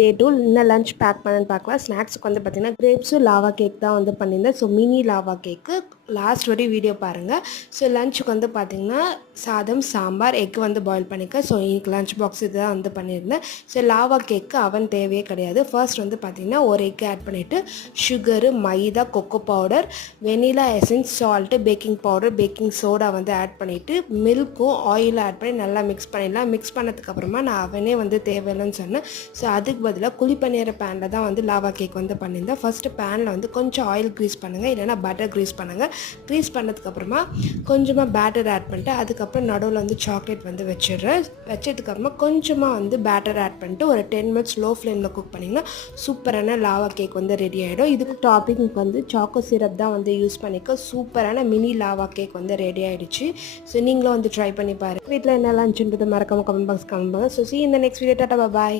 டே 2 என்ன lunch back பண்ணேன்னு பார்க்கலாம். ஸ்நாக்ஸுக்கு வந்து பார்த்தீங்கன்னா கிரேப்ஸும் லாவா கேக் தான் வந்து பண்ணியிருந்தேன். ஸோ மினி லாவா கேக்கு லாஸ்ட் வரையும் வீடியோ பாருங்கள். ஸோ லஞ்சுக்கு வந்து பார்த்திங்கன்னா சாதம், சாம்பார், எக் வந்து பாயில் பண்ணிக்க. ஸோ இன்னைக்கு லஞ்ச் பாக்ஸ் இதுதான் வந்து பண்ணியிருந்தேன். ஸோ லாவா கேக்கு அவன் தேவையே கிடையாது. ஃபர்ஸ்ட் வந்து பார்த்திங்கன்னா ஒரு எக் ஆட் பண்ணிவிட்டு sugar, maida, cocoa powder, vanilla essence, salt, baking powder, baking soda வந்து ஆட் பண்ணிவிட்டு மில்க்கும் ஆயிலும் ஆட் பண்ணி நல்லா மிக்ஸ் பண்ணிடலாம். மிக்ஸ் பண்ணதுக்கப்புறமா நான் அவனே வந்து தேவையில்லைன்னு சொன்னேன். ஸோ அதுக்கு பதிலாக குழிப்பணியார பேனில் தான் வந்து லாவா கேக் வந்து பண்ணியிருந்தேன். ஃபஸ்ட்டு பேனில் வந்து கொஞ்சம் ஆயில் க்ரீஸ் பண்ணுங்கள், இல்லைனா பட்டர் க்ரீஸ் பண்ணுங்கள். க்ரீஸ் பண்ணதுக்கப்புறமா கொஞ்சமாக பேட்டர் ஆட் பண்ணிட்டு அதுக்கப்புறம் நடுவில் வந்து சாக்லேட் வந்து வச்சிடுறேன். வச்சதுக்கப்புறமா கொஞ்சமாக வந்து பேட்டர் ஆட் பண்ணிட்டு ஒரு 10 மினிட்ஸ் லோ ஃப்ளேமில் குக் பண்ணிங்கன்னா சூப்பரான லாவா கேக் வந்து ரெடி ஆகிடும். இதுக்கு டாப்பிங்க்கு வந்து சாக்கோ சிரப் தான் வந்து யூஸ் பண்ணிக்க. சூப்பரான மினி லாவா கேக் வந்து ரெடி ஆகிடுச்சு. ஸோ நீங்களும் வந்து ட்ரை பண்ணி பாருங்கள். வீட்டில் என்ன லஞ்சுன்றது மறக்காம கமெண்ட் பாக்ஸ் கமெண்ட் பண்ணுங்கள். So see you in the next video. Tata, bye.